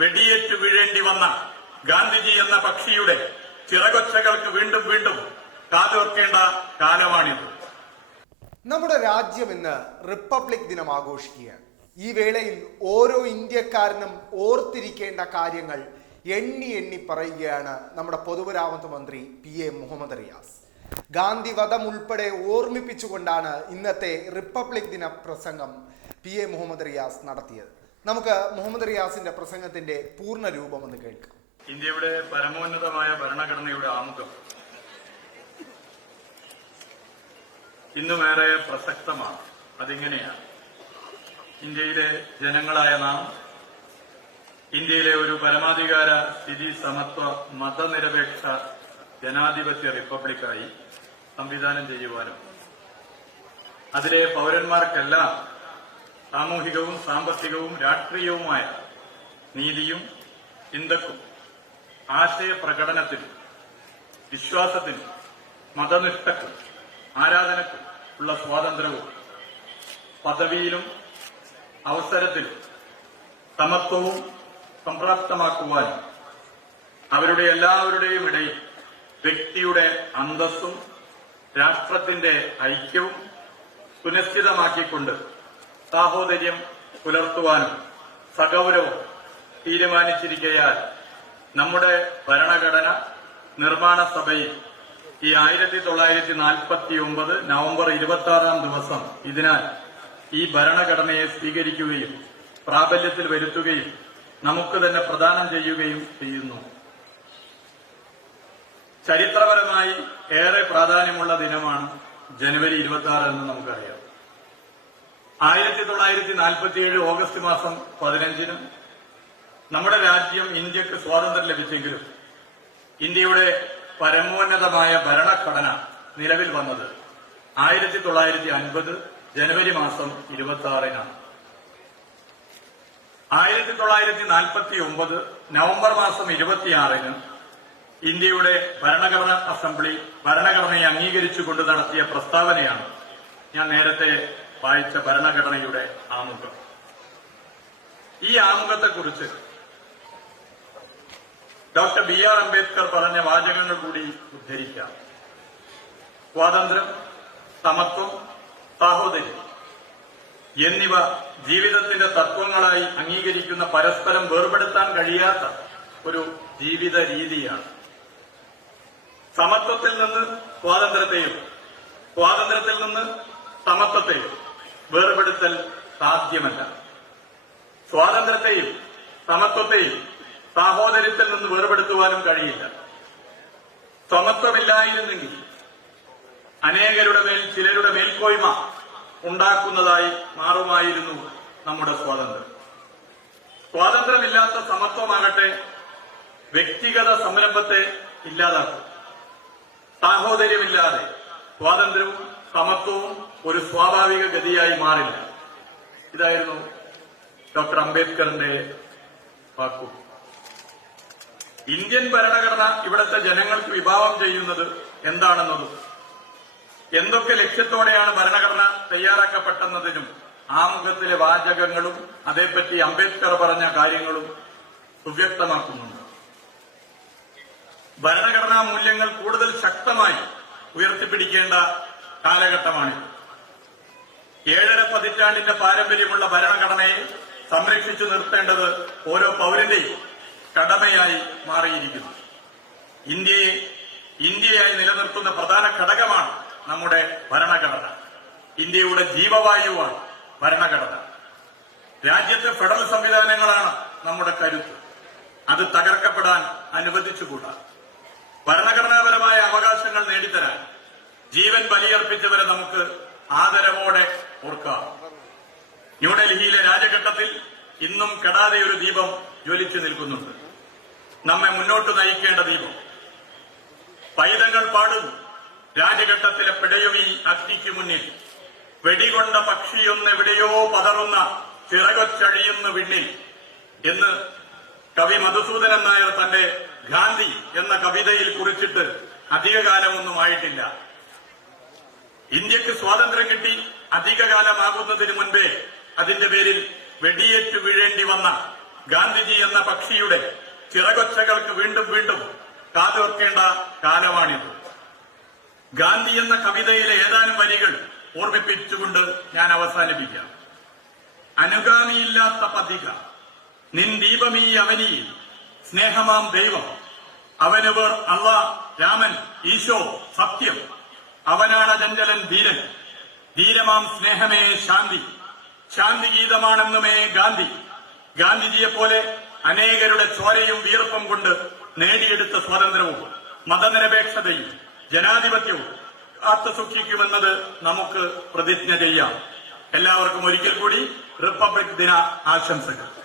വെടിയേറ്റു വീഴേണ്ടി വന്ന ഗാന്ധിജി എന്ന പക്ഷിയുടെ ചിറകൊച്ചകൾക്ക് വീണ്ടും വീണ്ടും കാതോർക്കേണ്ട കാലമാണിത്. നമ്മുടെ രാജ്യം ഇന്ന് റിപ്പബ്ലിക് ദിനം ആഘോഷിക്കുകയാണ്. ഈ വേളയിൽ ഓരോ ഇന്ത്യക്കാരനും ഓർത്തിരിക്കേണ്ട കാര്യങ്ങൾ എണ്ണി എണ്ണി പറയുകയാണ് നമ്മുടെ പൊതുമരാമത്ത് മന്ത്രി പി എ മുഹമ്മദ് റിയാസ്. ഗാന്ധി വധം ഉൾപ്പെടെ ഓർമ്മിപ്പിച്ചുകൊണ്ടാണ് ഇന്നത്തെ റിപ്പബ്ലിക് ദിന പ്രസംഗം പി എ മുഹമ്മദ് റിയാസ് നടത്തിയത്. നമുക്ക് മുഹമ്മദ് റിയാസിന്റെ പ്രസംഗത്തിന്റെ പൂർണ രൂപം ഒന്ന് കേൾക്കാം. ഇന്ത്യയുടെ പരമോന്നതമായ ഭരണഘടനയുടെ ആമുഖം ഇന്നുമേറെ പ്രസക്തമാണ്. അതിങ്ങനെയാണ്. ഇന്ത്യയിലെ ജനങ്ങളായ നാം ഇന്ത്യയിലെ ഒരു പരമാധികാര സ്ഥിതി സമത്വ മതനിരപേക്ഷ ജനാധിപത്യ റിപ്പബ്ലിക്കായി സംവിധാനം ചെയ്യുവാനും അതിലെ പൗരന്മാർക്കെല്ലാം സാമൂഹികവും സാമ്പത്തികവും രാഷ്ട്രീയവുമായ നീതിയും ചിന്തക്കും ആശയപ്രകടനത്തിനും വിശ്വാസത്തിനും മതനിഷ്ഠക്കും ആരാധനക്കും ഉള്ള സ്വാതന്ത്ര്യവും പദവിയിലും അവസരത്തിലും സമത്വവും സംപ്രാപ്തമാക്കുവാനും അവരുടെ എല്ലാവരുടെയും ഇടയിൽ വ്യക്തിയുടെ അന്തസ്സും രാഷ്ട്രത്തിന്റെ ഐക്യവും സുനിശ്ചിതമാക്കിക്കൊണ്ട് സാഹോദര്യം പുലർത്തുവാനും സഗൗരവും തീരുമാനിച്ചിരിക്കയാൽ നമ്മുടെ ഭരണഘടന നിർമ്മാണ സഭയിൽ ഈ ആയിരത്തി തൊള്ളായിരത്തി നാൽപ്പത്തി ഒമ്പത് നവംബർ ഇരുപത്തി ആറാം ദിവസം ഇതിനാൽ ഈ ഭരണഘടനയെ സ്വീകരിക്കുകയും പ്രാബല്യത്തിൽ വരുത്തുകയും നമുക്ക് തന്നെ പ്രദാനം ചെയ്യുകയും ചെയ്യുന്നു. ചരിത്രപരമായി ഏറെ പ്രാധാന്യമുള്ള ദിനമാണ് ജനുവരി ഇരുപത്തി ആറ് എന്ന് നമുക്കറിയാം. ആയിരത്തി തൊള്ളായിരത്തി നാൽപ്പത്തിയേഴ് ഓഗസ്റ്റ് മാസം പതിനഞ്ചിന് നമ്മുടെ രാജ്യം ഇന്ത്യയ്ക്ക് സ്വാതന്ത്ര്യം ലഭിച്ചെങ്കിലും ഇന്ത്യയുടെ പരമോന്നതമായ ഭരണഘടന നിലവിൽ വന്നത് ആയിരത്തി തൊള്ളായിരത്തി അൻപത് ജനുവരി മാസം ഇരുപത്തി ആറിനാണ് ആയിരത്തി തൊള്ളായിരത്തി നാൽപ്പത്തി ഒമ്പത് നവംബർ മാസം ഇരുപത്തിയാറിന് ഇന്ത്യയുടെ ഭരണഘടനാ അസംബ്ലി ഭരണഘടനയെ അംഗീകരിച്ചുകൊണ്ട് നടത്തിയ പ്രസ്താവനയാണ് ഞാൻ നേരത്തെ വായിച്ച ഭരണഘടനയുടെ ആമുഖം. ഈ ആമുഖത്തെക്കുറിച്ച് ഡോക്ടർ ബി ആർ അംബേദ്കർ പറഞ്ഞ വാചകങ്ങൾ കൂടി ഉദ്ധരിക്കാം. സ്വാതന്ത്ര്യം സമത്വം സാഹോദര്യം എന്നിവ ജീവിതത്തിന്റെ തത്വങ്ങളായി അംഗീകരിക്കുന്ന പരസ്പരം വേർപെടുത്താൻ കഴിയാത്ത ഒരു ജീവിത രീതിയാണ്. സമത്വത്തിൽ നിന്ന് സ്വാതന്ത്ര്യത്തെയും സ്വാതന്ത്ര്യത്തിൽ നിന്ന് സമത്വത്തെയും വേർപെടുത്തൽ സാധ്യമല്ല. സ്വാതന്ത്ര്യത്തെയും സമത്വത്തെയും സാഹോദര്യത്തിൽ നിന്ന് വേർപെടുത്തുവാനും കഴിയില്ല. സമത്വമില്ലായിരുന്നെങ്കിൽ അനേകരുടെ മേൽ ചിലരുടെ മേൽക്കോയ്മ ഉണ്ടാക്കുന്നതായി മാറുമായിരുന്നു നമ്മുടെ സ്വാതന്ത്ര്യം. സ്വാതന്ത്ര്യമില്ലാത്ത സമത്വമാകട്ടെ വ്യക്തിഗത സംരംഭത്തെ ഇല്ലാതാക്കും. സാഹോദര്യമില്ലാതെ സ്വാതന്ത്ര്യവും സമത്വവും ഒരു സ്വാഭാവിക ഗതിയായി മാറില്ല. ഇതായിരുന്നു ഡോക്ടർ അംബേദ്കറിന്റെ വാക്കു. ഇന്ത്യൻ ഭരണഘടന ഇവിടുത്തെ ജനങ്ങൾക്ക് വിഭാവം ചെയ്യുന്നത് എന്താണെന്നതും എന്തൊക്കെ ലക്ഷ്യത്തോടെയാണ് ഭരണഘടന തയ്യാറാക്കപ്പെട്ടെന്നതിനും ആമുഖത്തിലെ വാചകങ്ങളും അതേപ്പറ്റി അംബേദ്കർ പറഞ്ഞ കാര്യങ്ങളും സുവ്യക്തമാക്കുന്നുണ്ട്. ഭരണഘടനാ മൂല്യങ്ങൾ കൂടുതൽ ശക്തമായി ഉയർത്തിപ്പിടിക്കേണ്ട കാലഘട്ടമാണിത്. ഏഴര പതിറ്റാണ്ടിന്റെ പാരമ്പര്യമുള്ള ഭരണഘടനയെ സംരക്ഷിച്ചു നിർത്തേണ്ടത് ഓരോ പൌരന്റെയും കടമയായി മാറിയിരിക്കുന്നു. ഇന്ത്യയെ ഇന്ത്യയായി നിലനിർത്തുന്ന പ്രധാന ഘടകമാണ് നമ്മുടെ ഭരണഘടന. ഇന്ത്യയുടെ ജീവവായുവാണ് ഭരണഘടന. രാജ്യത്തെ ഫെഡറൽ സംവിധാനങ്ങളാണ് നമ്മുടെ കരുത്ത്. അത് തകർക്കപ്പെടാൻ അനുവദിച്ചുകൂടാ. ഭരണഘടനാപരമായ അവകാശങ്ങൾ നേടിത്തരാൻ ജീവൻ ബലിയർപ്പിച്ചവരെ നമുക്ക് ആദരവോടെ ഓർക്കാം ന്യൂഡൽഹിയിലെ രാജഘട്ടത്തിൽ ഇന്നും കെടാതെ ഒരു ദീപം ജ്വലിച്ചു നിൽക്കുന്നുണ്ട്. നമ്മെ മുന്നോട്ട് നയിക്കേണ്ട ദീപം. പൈതങ്ങൾ പാടും. രാജഘട്ടത്തിലെ പിടയുമി അഗ്നിക്ക് മുന്നിൽ. വെടികൊണ്ട പക്ഷിയൊന്നെവിടെയോ പതറുന്ന ചിറകൊച്ചഴിയുന്ന വിണ്ണിൽ എന്ന് കവി മധുസൂദനൻ നായർ തന്റെ ഗാന്ധി എന്ന കവിതയിൽ കുറിച്ചിട്ട് അധികകാലമൊന്നും ആയിട്ടില്ല. ഇന്ത്യയ്ക്ക് സ്വാതന്ത്ര്യം കിട്ടി. അധികകാലമാകുന്നതിന് മുൻപേ അതിന്റെ പേരിൽ വെടിയേറ്റ് വീഴേണ്ടി വന്ന ഗാന്ധിജി എന്ന പക്ഷിയുടെ ചിറകൊച്ചകൾക്ക് വീണ്ടും വീണ്ടും കാതോർക്കേണ്ട കാലമാണിത്. ഗാന്ധി എന്ന കവിതയിലെ ഏതാനും വരികൾ ഓർമ്മിപ്പിച്ചുകൊണ്ട് ഞാൻ അവസാനിപ്പിക്കാം. അനുഗാമിയില്ലാത്ത പതിക നിൻ ദീപമീ അവനിയിൽ സ്നേഹമാം ദൈവം അവനവർ അള്ള രാമൻ ഈശോ സത്യം അവനാണ് ചഞ്ചലൻ ധീരൻ ധീരമാം സ്നേഹമേ ശാന്തി. ശാന്തി ഗീതമാണെന്നുമേ ഗാന്ധി. ഗാന്ധിജിയെ പോലെ അനേകരുടെ ചോരയും വീർപ്പം കൊണ്ട് നേടിയെടുത്ത സ്വാതന്ത്ര്യവും മതനിരപേക്ഷതയും ജനാധിപത്യവും കാത്തുസൂക്ഷിക്കുമെന്നത് നമുക്ക് പ്രതിജ്ഞ ചെയ്യാം. എല്ലാവർക്കും ഒരിക്കൽ കൂടി റിപ്പബ്ലിക് ദിന ആശംസകൾ.